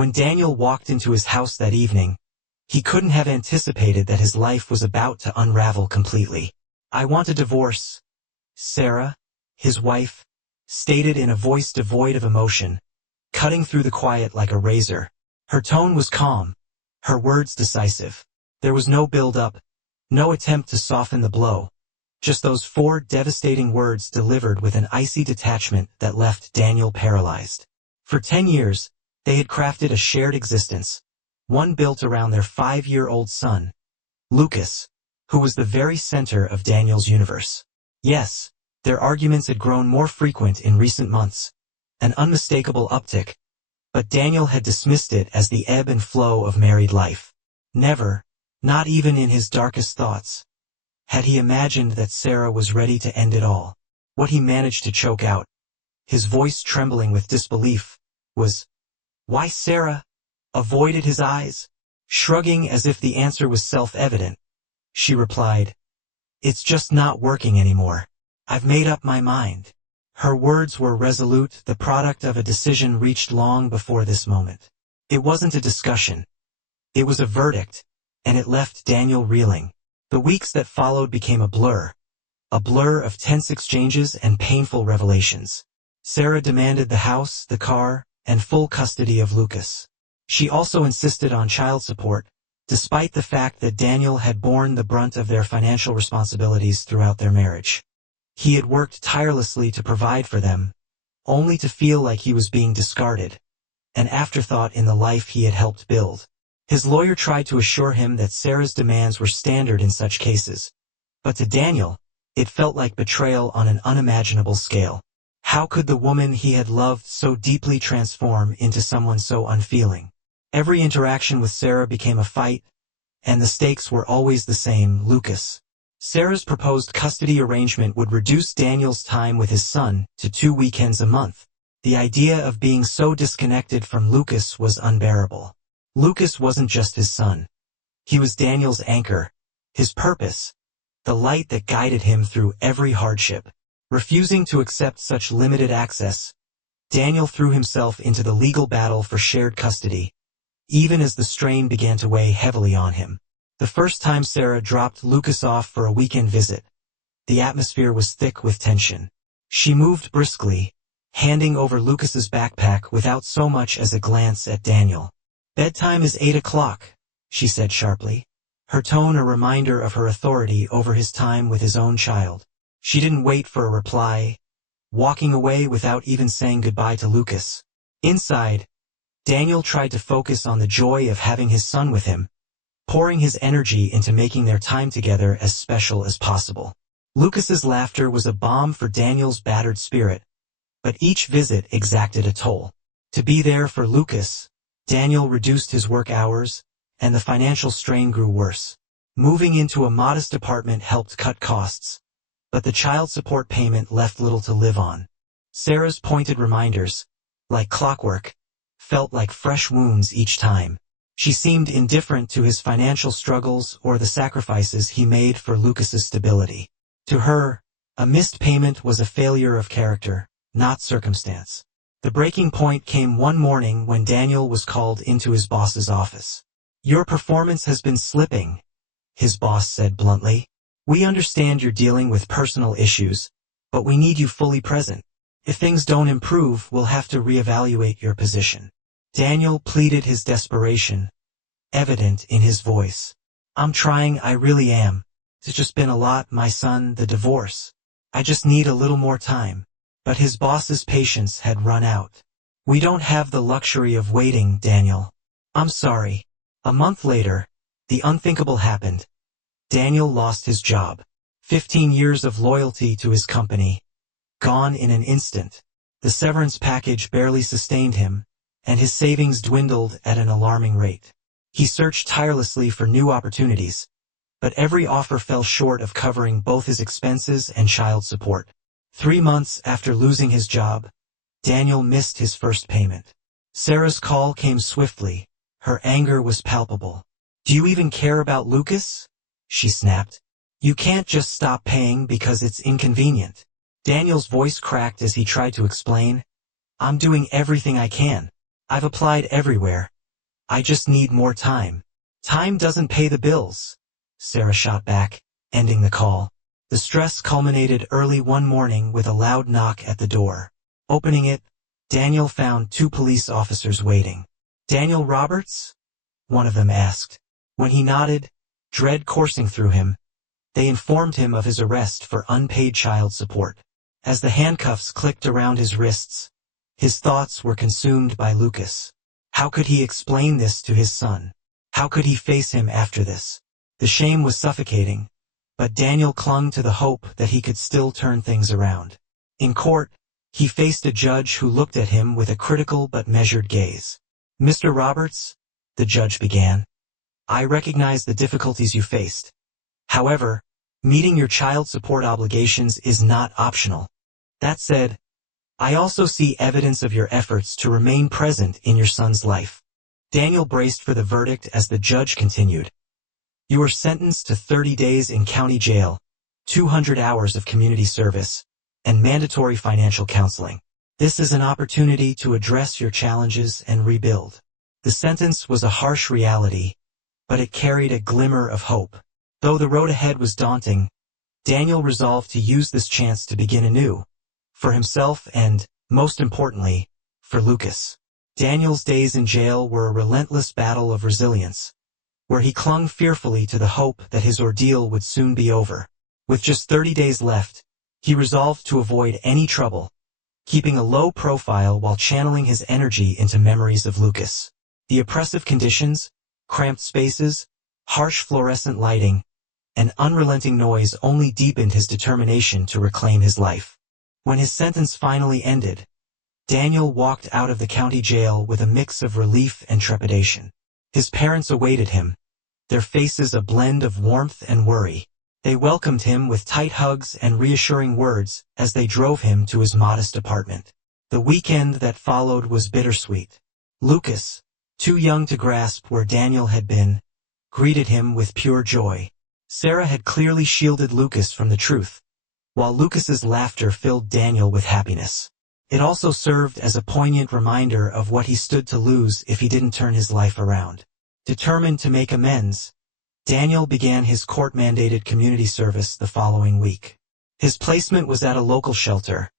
When Daniel walked into his house that evening, he couldn't have anticipated that his life was about to unravel completely. "I want a divorce," Sarah, his wife, stated in a voice devoid of emotion, cutting through the quiet like a razor. Her tone was calm, her words decisive. There was no build-up, no attempt to soften the blow. Just those 4 devastating words delivered with an icy detachment that left Daniel paralyzed. For 10 years, they had crafted a shared existence, one built around their 5-year-old son, Lucas, who was the very center of Daniel's universe. Yes, their arguments had grown more frequent in recent months, an unmistakable uptick, but Daniel had dismissed it as the ebb and flow of married life. Never, not even in his darkest thoughts, had he imagined that Sarah was ready to end it all. What he managed to choke out, his voice trembling with disbelief, was, "Why, Sarah?" Avoided his eyes, shrugging as if the answer was self-evident. She replied, "It's just not working anymore. I've made up my mind." Her words were resolute, the product of a decision reached long before this moment. It wasn't a discussion. It was a verdict, and it left Daniel reeling. The weeks that followed became a blur of tense exchanges and painful revelations. Sarah demanded the house, the car, and full custody of Lucas. She also insisted on child support, despite the fact that Daniel had borne the brunt of their financial responsibilities throughout their marriage. He had worked tirelessly to provide for them, only to feel like he was being discarded, an afterthought in the life he had helped build. His lawyer tried to assure him that Sarah's demands were standard in such cases, but to Daniel, it felt like betrayal on an unimaginable scale. How could the woman he had loved so deeply transform into someone so unfeeling? Every interaction with Sarah became a fight, and the stakes were always the same: Lucas. Sarah's proposed custody arrangement would reduce Daniel's time with his son to 2 weekends a month. The idea of being so disconnected from Lucas was unbearable. Lucas wasn't just his son. He was Daniel's anchor, his purpose, the light that guided him through every hardship. Refusing to accept such limited access, Daniel threw himself into the legal battle for shared custody, even as the strain began to weigh heavily on him. The first time Sarah dropped Lucas off for a weekend visit, the atmosphere was thick with tension. She moved briskly, handing over Lucas's backpack without so much as a glance at Daniel. "Bedtime is 8 o'clock, she said sharply, her tone a reminder of her authority over his time with his own child. She didn't wait for a reply, walking away without even saying goodbye to Lucas. Inside, Daniel tried to focus on the joy of having his son with him, pouring his energy into making their time together as special as possible. Lucas's laughter was a balm for Daniel's battered spirit, but each visit exacted a toll. To be there for Lucas, Daniel reduced his work hours, and the financial strain grew worse. Moving into a modest apartment helped cut costs, but the child support payment left little to live on. Sarah's pointed reminders, like clockwork, felt like fresh wounds each time. She seemed indifferent to his financial struggles or the sacrifices he made for Lucas's stability. To her, a missed payment was a failure of character, not circumstance. The breaking point came one morning when Daniel was called into his boss's office. "Your performance has been slipping," his boss said bluntly. "We understand you're dealing with personal issues, but we need you fully present. If things don't improve, we'll have to reevaluate your position." Daniel pleaded his desperation, evident in his voice. "I'm trying, I really am. It's just been a lot, my son, the divorce. I just need a little more time." But his boss's patience had run out. "We don't have the luxury of waiting, Daniel. I'm sorry." A month later, the unthinkable happened. Daniel lost his job. 15 years of loyalty to his company, gone in an instant. The severance package barely sustained him, and his savings dwindled at an alarming rate. He searched tirelessly for new opportunities, but every offer fell short of covering both his expenses and child support. 3 months after losing his job, Daniel missed his first payment. Sarah's call came swiftly. Her anger was palpable. "Do you even care about Lucas?" she snapped. "You can't just stop paying because it's inconvenient." Daniel's voice cracked as he tried to explain. "I'm doing everything I can. I've applied everywhere. I just need more time. Time doesn't pay the bills, Sarah shot back, ending the call. The stress culminated early one morning with a loud knock at the door. Opening it, Daniel found two police officers waiting. "Daniel Roberts?" one of them asked. When he nodded, dread coursing through him, they informed him of his arrest for unpaid child support. As the handcuffs clicked around his wrists, his thoughts were consumed by Lucas. How could he explain this to his son? How could he face him after this? The shame was suffocating, but Daniel clung to the hope that he could still turn things around. In court, he faced a judge who looked at him with a critical but measured gaze. "Mr. Roberts," the judge began, "I recognize the difficulties you faced. However, meeting your child support obligations is not optional. That said, I also see evidence of your efforts to remain present in your son's life." Daniel braced for the verdict as the judge continued. "You are sentenced to 30 days in county jail, 200 hours of community service, and mandatory financial counseling. This is an opportunity to address your challenges and rebuild." The sentence was a harsh reality, but it carried a glimmer of hope. Though the road ahead was daunting, Daniel resolved to use this chance to begin anew, for himself and, most importantly, for Lucas. Daniel's days in jail were a relentless battle of resilience, where he clung fearfully to the hope that his ordeal would soon be over. With just 30 days left, he resolved to avoid any trouble, keeping a low profile while channeling his energy into memories of Lucas. The oppressive conditions, cramped spaces, harsh fluorescent lighting, and unrelenting noise only deepened his determination to reclaim his life. When his sentence finally ended, Daniel walked out of the county jail with a mix of relief and trepidation. His parents awaited him, their faces a blend of warmth and worry. They welcomed him with tight hugs and reassuring words as they drove him to his modest apartment. The weekend that followed was bittersweet. Lucas, too young to grasp where Daniel had been, greeted him with pure joy. Sarah had clearly shielded Lucas from the truth, while Lucas's laughter filled Daniel with happiness. It also served as a poignant reminder of what he stood to lose if he didn't turn his life around. Determined to make amends, Daniel began his court-mandated community service the following week. His placement was at a local shelter,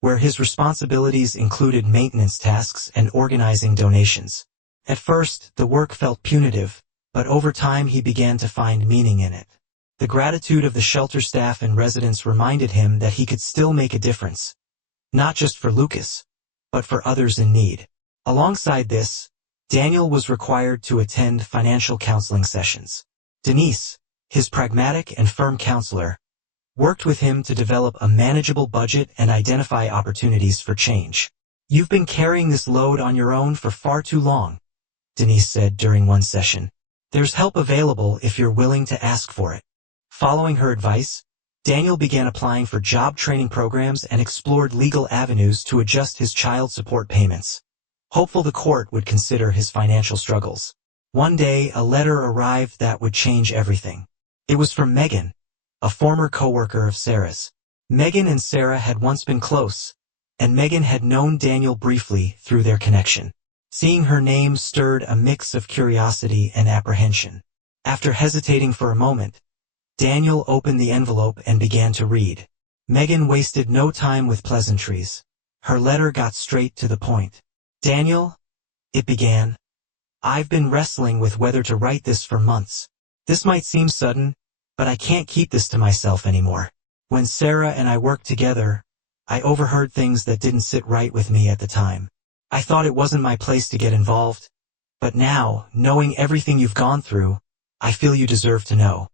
where his responsibilities included maintenance tasks and organizing donations. At first, the work felt punitive, but over time he began to find meaning in it. The gratitude of the shelter staff and residents reminded him that he could still make a difference, not just for Lucas, but for others in need. Alongside this, Daniel was required to attend financial counseling sessions. Denise, his pragmatic and firm counselor, worked with him to develop a manageable budget and identify opportunities for change. "You've been carrying this load on your own for far too long," Denise said during one session. "There's help available if you're willing to ask for it." Following her advice, Daniel began applying for job training programs and explored legal avenues to adjust his child support payments, hopeful the court would consider his financial struggles. One day, a letter arrived that would change everything. It was from Megan, a former coworker of Sarah's. Megan and Sarah had once been close, and Megan had known Daniel briefly through their connection. Seeing her name stirred a mix of curiosity and apprehension. After hesitating for a moment, Daniel opened the envelope and began to read. Megan wasted no time with pleasantries. Her letter got straight to the point. "Daniel," it began, "I've been wrestling with whether to write this for months. This might seem sudden, but I can't keep this to myself anymore. When Sarah and I worked together, I overheard things that didn't sit right with me at the time. I thought it wasn't my place to get involved, but now, knowing everything you've gone through, I feel you deserve to know."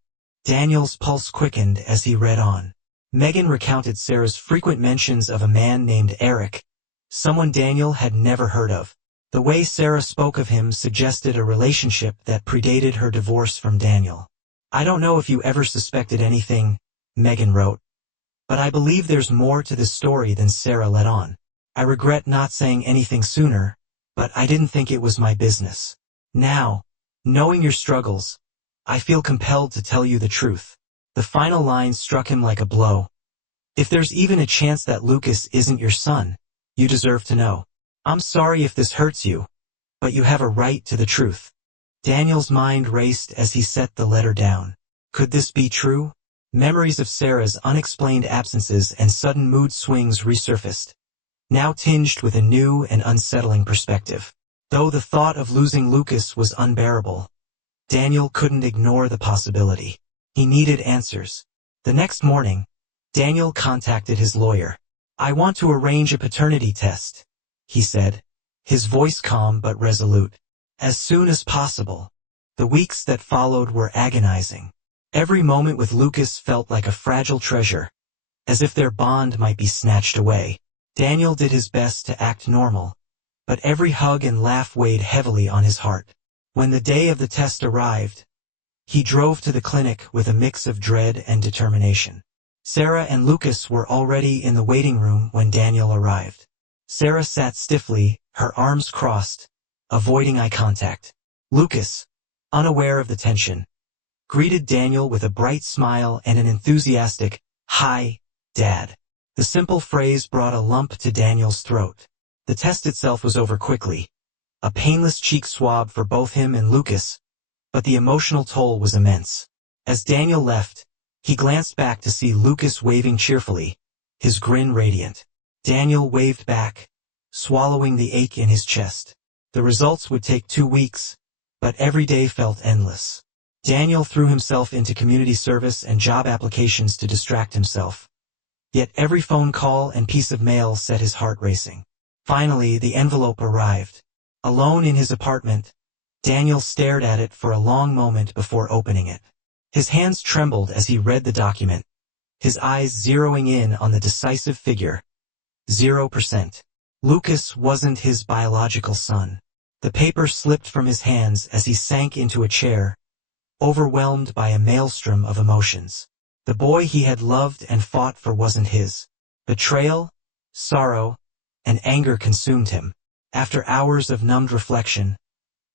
Daniel's pulse quickened as he read on. Megan recounted Sarah's frequent mentions of a man named Eric, someone Daniel had never heard of. The way Sarah spoke of him suggested a relationship that predated her divorce from Daniel. "I don't know if you ever suspected anything," Megan wrote, "but I believe there's more to this story than Sarah let on. I regret not saying anything sooner, but I didn't think it was my business. Now, knowing your struggles, I feel compelled to tell you the truth." The final line struck him like a blow. "If there's even a chance that Lucas isn't your son, you deserve to know. I'm sorry if this hurts you, but you have a right to the truth. Daniel's mind raced as he set the letter down. Could this be true? Memories of Sarah's unexplained absences and sudden mood swings resurfaced, now tinged with a new and unsettling perspective. Though the thought of losing Lucas was unbearable, Daniel couldn't ignore the possibility. He needed answers. The next morning, Daniel contacted his lawyer. "I want to arrange a paternity test," he said, his voice calm but resolute. "As soon as possible." The weeks that followed were agonizing. Every moment with Lucas felt like a fragile treasure, as if their bond might be snatched away. Daniel did his best to act normal, but every hug and laugh weighed heavily on his heart. When the day of the test arrived, he drove to the clinic with a mix of dread and determination. Sarah and Lucas were already in the waiting room when Daniel arrived. Sarah sat stiffly, her arms crossed, avoiding eye contact. Lucas, unaware of the tension, greeted Daniel with a bright smile and an enthusiastic, "Hi, Dad." The simple phrase brought a lump to Daniel's throat. The test itself was over quickly, a painless cheek swab for both him and Lucas, but the emotional toll was immense. As Daniel left, he glanced back to see Lucas waving cheerfully, his grin radiant. Daniel waved back, swallowing the ache in his chest. The results would take 2 weeks, but every day felt endless. Daniel threw himself into community service and job applications to distract himself. Yet every phone call and piece of mail set his heart racing. Finally, the envelope arrived. Alone in his apartment, Daniel stared at it for a long moment before opening it. His hands trembled as he read the document, his eyes zeroing in on the decisive figure, 0%. Lucas wasn't his biological son. The paper slipped from his hands as he sank into a chair, overwhelmed by a maelstrom of emotions. The boy he had loved and fought for wasn't his. Betrayal, sorrow, and anger consumed him. After hours of numbed reflection,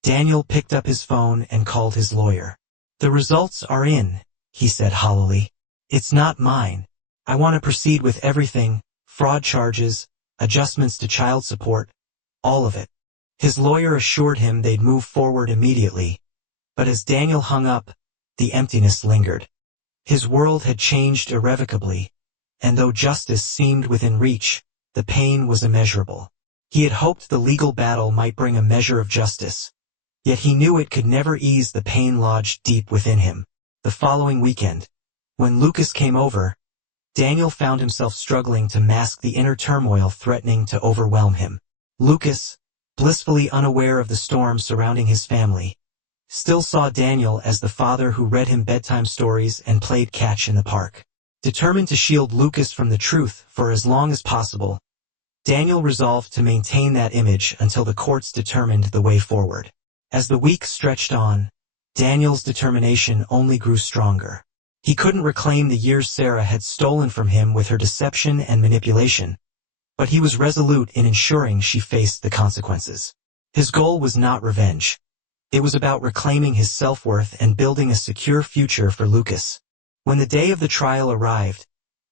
Daniel picked up his phone and called his lawyer. "The results are in," he said hollowly. "It's not mine. I want to proceed with everything, fraud charges, adjustments to child support, all of it." His lawyer assured him they'd move forward immediately, but as Daniel hung up, the emptiness lingered. His world had changed irrevocably, and though justice seemed within reach, the pain was immeasurable. He had hoped the legal battle might bring a measure of justice, yet he knew it could never ease the pain lodged deep within him. The following weekend, when Lucas came over, Daniel found himself struggling to mask the inner turmoil threatening to overwhelm him. Lucas, blissfully unaware of the storm surrounding his family, still saw Daniel as the father who read him bedtime stories and played catch in the park. Determined to shield Lucas from the truth for as long as possible, Daniel resolved to maintain that image until the courts determined the way forward. As the weeks stretched on, Daniel's determination only grew stronger. He couldn't reclaim the years Sarah had stolen from him with her deception and manipulation, but he was resolute in ensuring she faced the consequences. His goal was not revenge. It was about reclaiming his self-worth and building a secure future for Lucas. When the day of the trial arrived,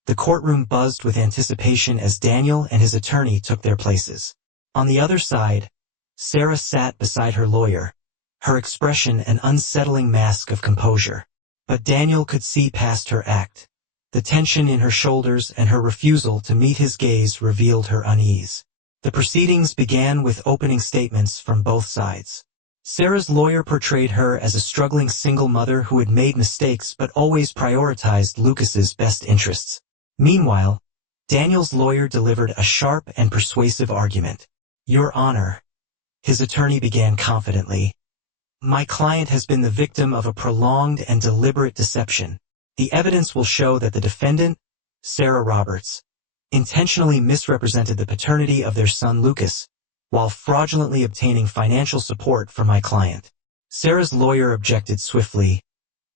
the courtroom buzzed with anticipation as Daniel and his attorney took their places. On the other side, Sarah sat beside her lawyer, her expression an unsettling mask of composure. But Daniel could see past her act. The tension in her shoulders and her refusal to meet his gaze revealed her unease. The proceedings began with opening statements from both sides. Sarah's lawyer portrayed her as a struggling single mother who had made mistakes but always prioritized Lucas's best interests. Meanwhile, Daniel's lawyer delivered a sharp and persuasive argument. "Your Honor," his attorney began confidently, "my client has been the victim of a prolonged and deliberate deception. The evidence will show that the defendant, Sarah Roberts, intentionally misrepresented the paternity of their son Lucas, while fraudulently obtaining financial support from my client." Sarah's lawyer objected swiftly.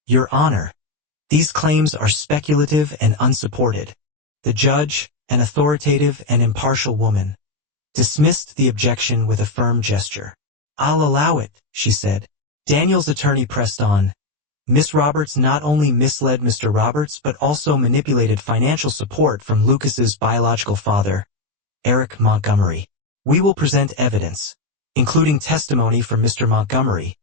"Your Honor, these claims are speculative and unsupported." The judge, an authoritative and impartial woman, dismissed the objection with a firm gesture. "I'll allow it," she said. Daniel's attorney pressed on. "Miss Roberts not only misled Mr. Roberts but also manipulated financial support from Lucas's biological father, Eric Montgomery. We will present evidence. including testimony from Mr. Montgomery,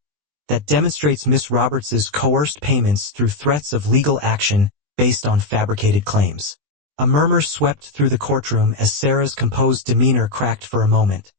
that demonstrates Miss Roberts's coerced payments through threats of legal action based on fabricated claims. A murmur swept through the courtroom as Sarah's composed demeanor cracked for a moment,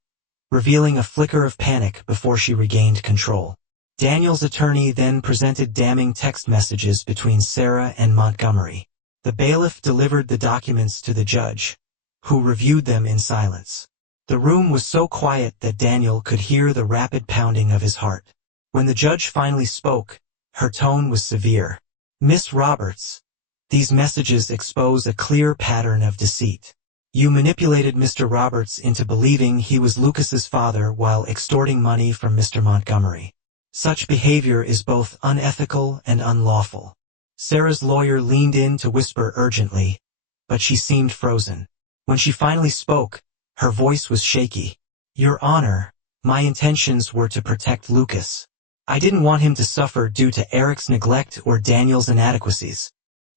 revealing a flicker of panic before she regained control. Daniel's attorney then presented damning text messages between Sarah and Montgomery. The bailiff delivered the documents to the judge, who reviewed them in silence. The room was so quiet that Daniel could hear the rapid pounding of his heart. When the judge finally spoke, her tone was severe. "Miss Roberts, these messages expose a clear pattern of deceit. You manipulated Mr. Roberts into believing he was Lucas's father while extorting money from Mr. Montgomery. Such behavior is both unethical and unlawful." Sarah's lawyer leaned in to whisper urgently, but she seemed frozen. When she finally spoke, her voice was shaky. "Your Honor, my intentions were to protect Lucas. I didn't want him to suffer due to Eric's neglect or Daniel's inadequacies."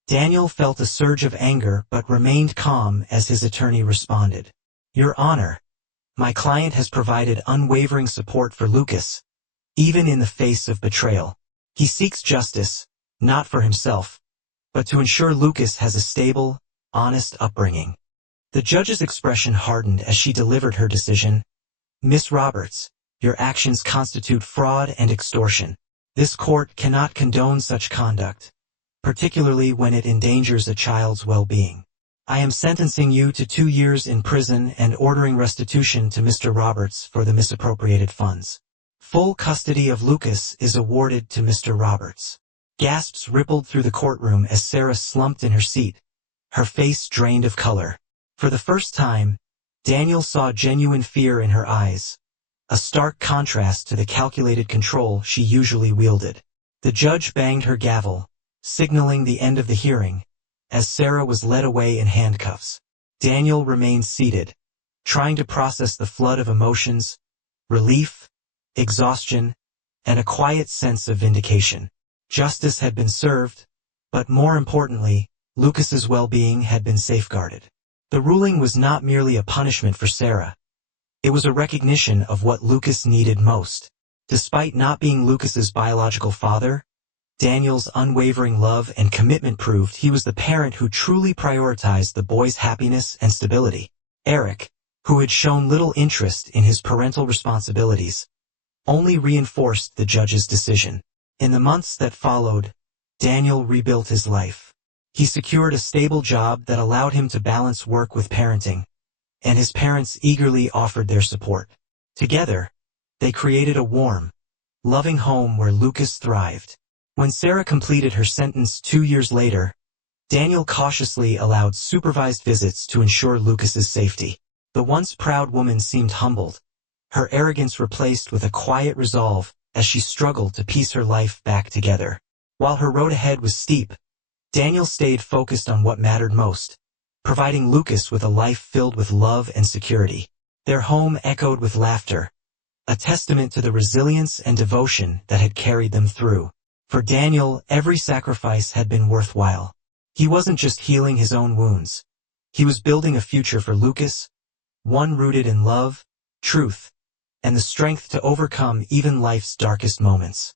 Daniel felt a surge of anger but remained calm as his attorney responded. "Your Honor, my client has provided unwavering support for Lucas, even in the face of betrayal. He seeks justice, not for himself, but to ensure Lucas has a stable, honest upbringing." The judge's expression hardened as she delivered her decision. "Miss Roberts, your actions constitute fraud and extortion. This court cannot condone such conduct, particularly when it endangers a child's well-being. I am sentencing you to 2 years in prison and ordering restitution to Mr. Roberts for the misappropriated funds. Full custody of Lucas is awarded to Mr. Roberts." Gasps rippled through the courtroom as Sarah slumped in her seat, her face drained of color. For the first time, Daniel saw genuine fear in her eyes, a stark contrast to the calculated control she usually wielded. The judge banged her gavel, signaling the end of the hearing, as Sarah was led away in handcuffs. Daniel remained seated, trying to process the flood of emotions, relief, exhaustion, and a quiet sense of vindication. Justice had been served, but more importantly, Lucas's well-being had been safeguarded. The ruling was not merely a punishment for Sarah. It was a recognition of what Lucas needed most. Despite not being Lucas's biological father, Daniel's unwavering love and commitment proved he was the parent who truly prioritized the boy's happiness and stability. Eric, who had shown little interest in his parental responsibilities, only reinforced the judge's decision. In the months that followed, Daniel rebuilt his life. He secured a stable job that allowed him to balance work with parenting, and his parents eagerly offered their support. Together, they created a warm, loving home where Lucas thrived. When Sarah completed her sentence 2 years later, Daniel cautiously allowed supervised visits to ensure Lucas's safety. The once proud woman seemed humbled, her arrogance replaced with a quiet resolve as she struggled to piece her life back together. While her road ahead was steep, Daniel stayed focused on what mattered most, providing Lucas with a life filled with love and security. Their home echoed with laughter, a testament to the resilience and devotion that had carried them through. For Daniel, every sacrifice had been worthwhile. He wasn't just healing his own wounds. He was building a future for Lucas, one rooted in love, truth, and the strength to overcome even life's darkest moments.